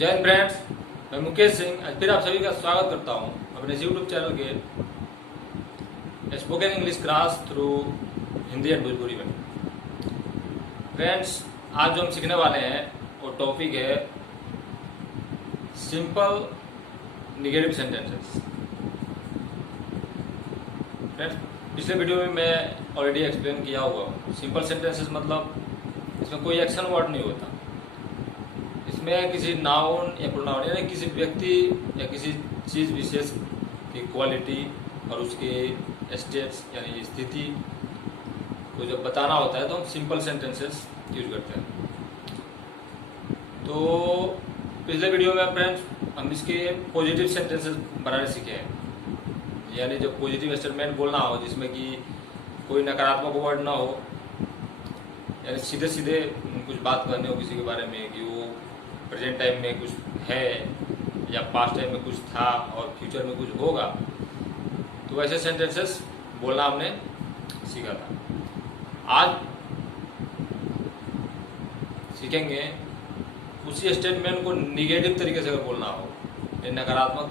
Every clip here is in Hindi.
जय हिंद फ्रेंड्स, मैं मुकेश सिंह आज फिर आप सभी का स्वागत करता हूं अपने यूट्यूब चैनल के spoken English class through Hindi and Bhojpuri में। फ्रेंड्स, आज जो हम सीखने वाले हैं वो टॉपिक है सिंपल निगेटिव सेंटेंसेस। फ्रेंड्स, पिछले वीडियो में मैं ऑलरेडी एक्सप्लेन किया हुआ हूँ। सिंपल सेंटेंसेस मतलब इसमें कोई एक्शन वर्ड नहीं होता। इसमें किसी नाउन या प्रोनाउन यानी किसी व्यक्ति या किसी चीज़ विशेष की क्वालिटी और उसके स्टेट्स यानी स्थिति को जब बताना होता है तो हम सिंपल सेंटेंसेस यूज करते हैं। तो पिछले वीडियो में फ्रेंड्स हम इसके पॉजिटिव सेंटेंसेस बनाने सीखे हैं, यानी जब पॉजिटिव स्टेटमेंट बोलना हो जिसमें कि कोई नकारात्मक वर्ड ना हो, यानी सीधे सीधे कुछ बात करनी हो किसी के बारे में कि वो प्रेजेंट टाइम में कुछ है या पास्ट टाइम में कुछ था और फ्यूचर में कुछ होगा, तो वैसे सेंटेंसेस बोलना हमने सीखा था। आज सीखेंगे उसी स्टेटमेंट को निगेटिव तरीके से अगर बोलना हो, नकारात्मक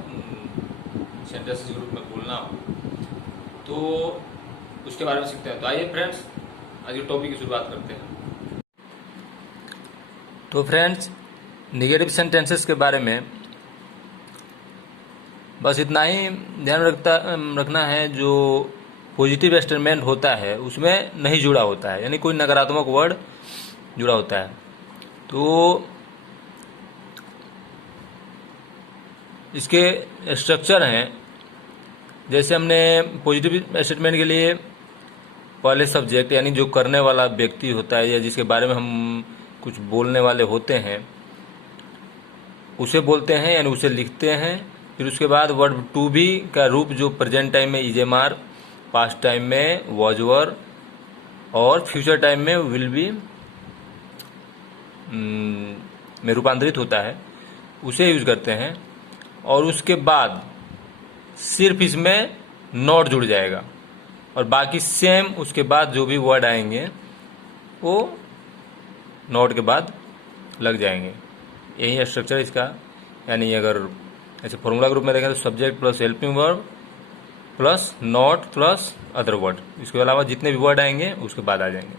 सेंटेंसेस के रूप में बोलना हो, तो उसके बारे में सीखते हैं। तो आइए फ्रेंड्स, आज के टॉपिक की शुरुआत करते हैं। तो फ्रेंड्स, निगेटिव सेंटेंसेस के बारे में बस इतना ही ध्यान रखना है, जो पॉजिटिव स्टेटमेंट होता है उसमें नहीं जुड़ा होता है, यानी कोई नकारात्मक वर्ड जुड़ा होता है। तो इसके स्ट्रक्चर हैं, जैसे हमने पॉजिटिव स्टेटमेंट के लिए पहले सब्जेक्ट यानी जो करने वाला व्यक्ति होता है या जिसके बारे में हम कुछ बोलने वाले होते हैं उसे बोलते हैं यानी उसे लिखते हैं। फिर उसके बाद वर्ब टू बी का रूप जो प्रेजेंट टाइम में इजेमार, पास्ट टाइम में वॉज वर और फ्यूचर टाइम में विल बी में रूपांतरित होता है, उसे यूज करते हैं। और उसके बाद सिर्फ इसमें नॉट जुड़ जाएगा और बाकी सेम उसके बाद जो भी वर्ड आएंगे वो नॉट के बाद लग जाएंगे। यही स्ट्रक्चर इसका, यानी अगर ऐसे फॉर्मूला ग्रुप में देखें तो subject plus helping verb plus not plus other word, इसके अलावा जितने भी वर्ड आएंगे उसके बाद आ जाएंगे।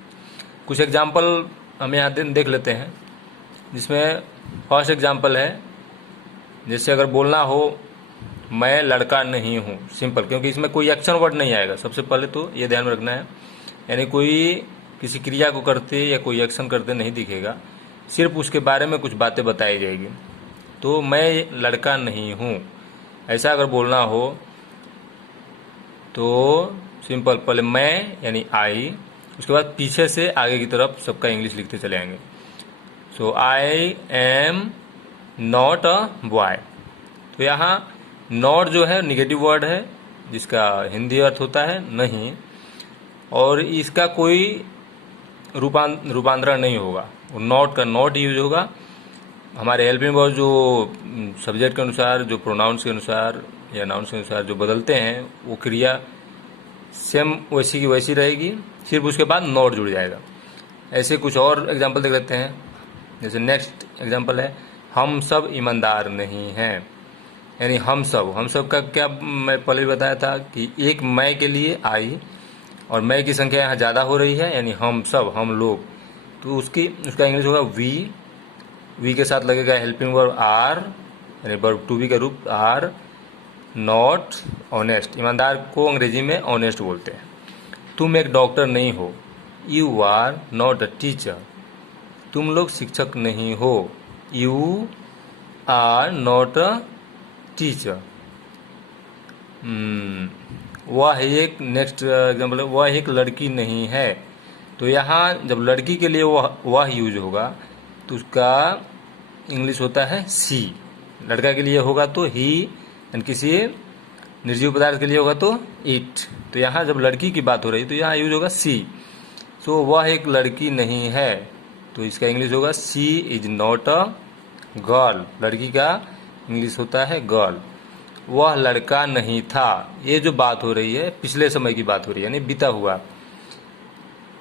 कुछ एग्जाम्पल हम यहाँ देख लेते हैं, जिसमें फर्स्ट एग्जाम्पल है, जैसे अगर बोलना हो मैं लड़का नहीं हूँ, सिंपल, क्योंकि इसमें कोई एक्शन वर्ड नहीं आएगा। सबसे पहले तो ये ध्यान में रखना है, यानी कोई किसी क्रिया को करते या कोई एक्शन करते नहीं दिखेगा, सिर्फ उसके बारे में कुछ बातें बताई जाएगी। तो मैं लड़का नहीं हूँ ऐसा अगर बोलना हो तो सिंपल पहले मैं यानी आई, उसके बाद पीछे से आगे की तरफ सबका इंग्लिश लिखते चले आएंगे। So I am not a boy. तो यहाँ नॉट जो है निगेटिव वर्ड है जिसका हिंदी अर्थ होता है नहीं, और इसका कोई रूपांतरण नहीं होगा। नॉट का नॉट यूज होगा। हमारे हेल्पिंग वर्ब जो सब्जेक्ट के अनुसार, जो प्रोनाउंस के अनुसार या नाउंस के अनुसार जो बदलते हैं, वो क्रिया सेम वैसी की वैसी रहेगी, सिर्फ उसके बाद नॉट जुड़ जाएगा। ऐसे कुछ और एग्जांपल देख लेते हैं। जैसे नेक्स्ट एग्जांपल है, हम सब ईमानदार नहीं हैं, यानी हम सब का क्या मैं पहले भी बताया था कि एक मैं के लिए आई और मैं की संख्या यहाँ ज़्यादा हो रही है, यानी हम सब, हम लोग, तो उसका इंग्लिश होगा वी के साथ लगेगा हेल्पिंग वर्ब आर, यानी वर्ब टू बी का रूप आर। नॉट ऑनेस्ट, ईमानदार को अंग्रेजी में ऑनेस्ट बोलते हैं। तुम एक डॉक्टर नहीं हो, you are not a teacher, तुम लोग शिक्षक नहीं हो, you are not a teacher. वह एक नेक्स्ट एग्जाम्पल है, वह एक लड़की नहीं है। तो यहाँ जब लड़की के लिए वह यूज होगा तो उसका इंग्लिश होता है सी। लड़का के लिए होगा तो ही, यानी किसी निर्जीव पदार्थ के लिए होगा तो इट। तो यहाँ जब लड़की की बात हो रही तो यहाँ यूज होगा सी। सो वह एक लड़की नहीं है, तो इसका इंग्लिश होगा सी इज नॉट अ गर्ल। लड़की का इंग्लिश होता है गर्ल। वह लड़का नहीं था, ये जो बात हो रही है पिछले समय की बात हो रही है, यानी बीता हुआ,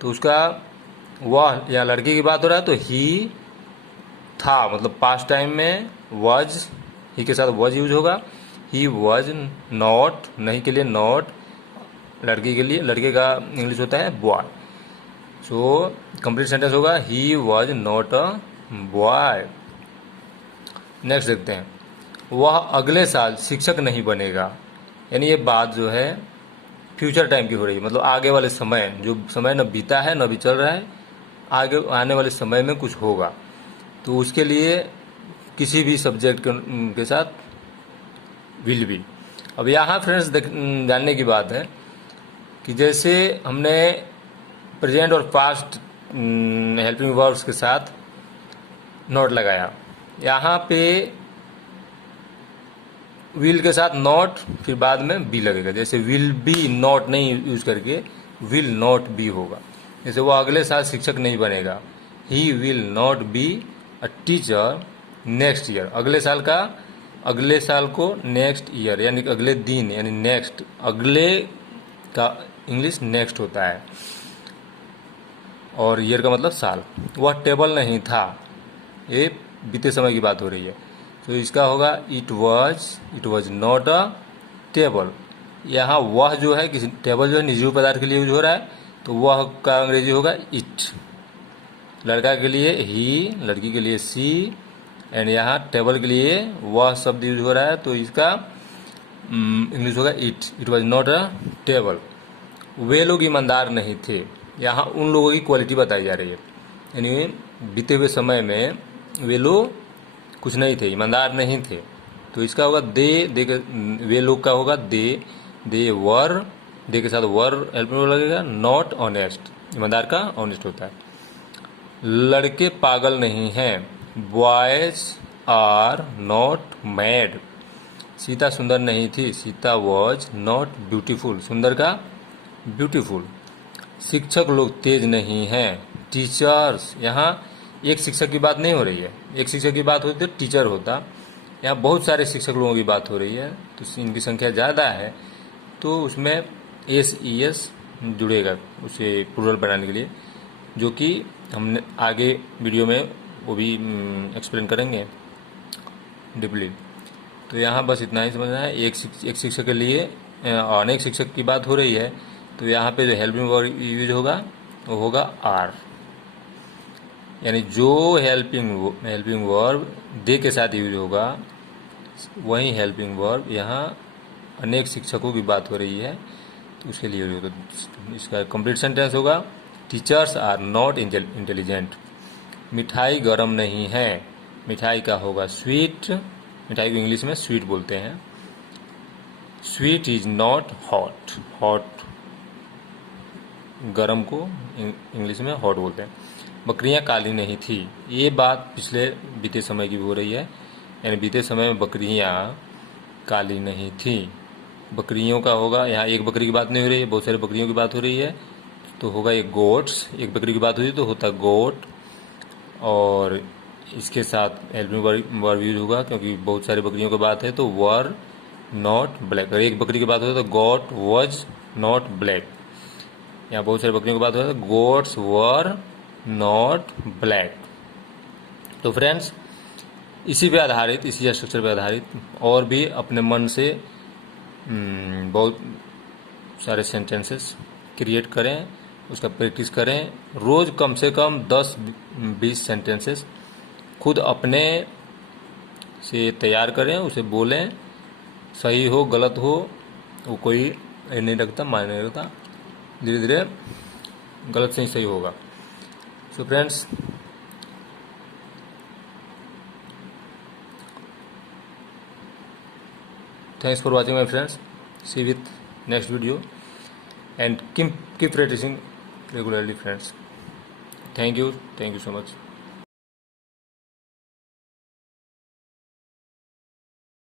तो उसका वह या लड़की की बात हो रहा है तो ही था, मतलब पास्ट टाइम में वॉज, ही के साथ वॉज यूज होगा। ही वॉज नॉट, नहीं के लिए नॉट, लड़की के लिए, लड़के का इंग्लिश होता है बॉय। सो कंप्लीट सेंटेंस होगा he was not a boy. Next देखते हैं, वह अगले साल शिक्षक नहीं बनेगा। यानी ये बात जो है फ्यूचर टाइम की हो रही है, मतलब आगे वाले समय, जो समय न बीता है न भी चल रहा है, आगे आने वाले समय में कुछ होगा, तो उसके लिए किसी भी सब्जेक्ट के साथ विल बी। अब यहाँ फ्रेंड्स जानने की बात है कि जैसे हमने प्रेजेंट और पास्ट हेल्पिंग वर्ब्स के साथ नॉट लगाया, यहाँ पे विल के साथ नॉट, फिर बाद में बी लगेगा। जैसे विल बी नॉट नहीं यूज करके विल नॉट बी होगा। जैसे वो अगले साल शिक्षक नहीं बनेगा, he will not be a teacher next year. अगले साल का, अगले साल को नेक्स्ट ईयर यानी अगले दिन, यानी नेक्स्ट, अगले का इंग्लिश नेक्स्ट होता है और ईयर का मतलब साल। वह टेबल नहीं था, ये बीते समय की बात हो रही है, तो इसका होगा it was not a table. यहाँ वह जो है, किसी टेबल जो है निर्जीव पदार्थ के लिए यूज हो रहा है, तो वह का अंग्रेजी होगा इट। लड़का के लिए ही, लड़की के लिए सी, एंड यहाँ टेबल के लिए वह शब्द यूज हो रहा है, तो इसका इंग्लिश होगा it was not a table. वे लोग ईमानदार नहीं थे। यहाँ उन लोगों की क्वालिटी बताई जा रही है, यानी बीते हुए समय में वे लोग कुछ नहीं थे, ईमानदार नहीं थे, तो इसका होगा दे के, वे लोग का होगा दे वर, दे के साथ वर हेल्पिंग वर्ब लगेगा। नॉट ऑनेस्ट, ईमानदार का ऑनेस्ट होता है। लड़के पागल नहीं हैं, boys are not mad. Sita सुंदर नहीं थी, सीता वॉज नॉट ब्यूटीफुल, सुंदर का ब्यूटीफुल। शिक्षक लोग तेज नहीं हैं, टीचर्स, यहाँ एक शिक्षक की बात नहीं हो रही है, एक शिक्षक की बात होती तो टीचर होता, यहाँ बहुत सारे शिक्षक लोगों की बात हो रही है, तो इनकी संख्या ज़्यादा है, तो उसमें एस ई एस जुड़ेगा उसे प्लूरल बनाने के लिए, जो कि हमने आगे वीडियो में वो भी एक्सप्लेन करेंगे डीपली। तो यहाँ बस इतना ही समझना है, एक शिक्षक के लिए अनेक शिक्षक की बात हो रही है, तो यहाँ पे जो हेल्पिंग वर्ब यूज होगा वो होगा आर, यानी जो हेल्पिंग वर्ब दे के साथ यूज होगा वही हेल्पिंग वर्ब यहाँ अनेक शिक्षकों की बात हो रही है, तो उसके लिए यूज होगा। इसका कंप्लीट सेंटेंस होगा टीचर्स आर नॉट इंटेलिजेंट। मिठाई गर्म नहीं है, मिठाई का होगा स्वीट, मिठाई को इंग्लिश में स्वीट बोलते हैं। Sweet is not hot, hot गरम को इंग्लिश में हॉट बोलते हैं। बकरियां काली नहीं थी, ये बात पिछले बीते समय की हो रही है, यानी बीते समय में बकरियां काली नहीं थी। बकरियों का होगा, यहाँ एक बकरी की बात नहीं हो रही है, बहुत सारी बकरियों की बात हो रही है, तो होगा एक गोट्स, एक बकरी की बात हुई तो होता गोट, और इसके साथ हेल्पिंग वर्ब यूज होगा क्योंकि बहुत सारी बकरियों की बात है, तो वर नॉट ब्लैक। अगर एक बकरी की बात हो तो गोट वॉज नॉट ब्लैक। यहाँ बहुत सारी बकरियों की बात हो तो गोट्स वर नॉट ब्लैक। तो फ्रेंड्स, इसी पे आधारित, इसी स्ट्रक्चर पे आधारित और भी अपने मन से बहुत सारे सेंटेंसेस क्रिएट करें, उसका प्रैक्टिस करें। रोज़ कम से कम 10-20 सेंटेंसेस खुद अपने से तैयार करें, उसे बोलें, सही हो गलत हो वो कोई नहीं रखता, मायने नहीं रखता, धीरे धीरे गलत से ही सही होगा। So friends, thanks for watching my friends. See you with next video and keep practicing regularly friends. Thank you so much.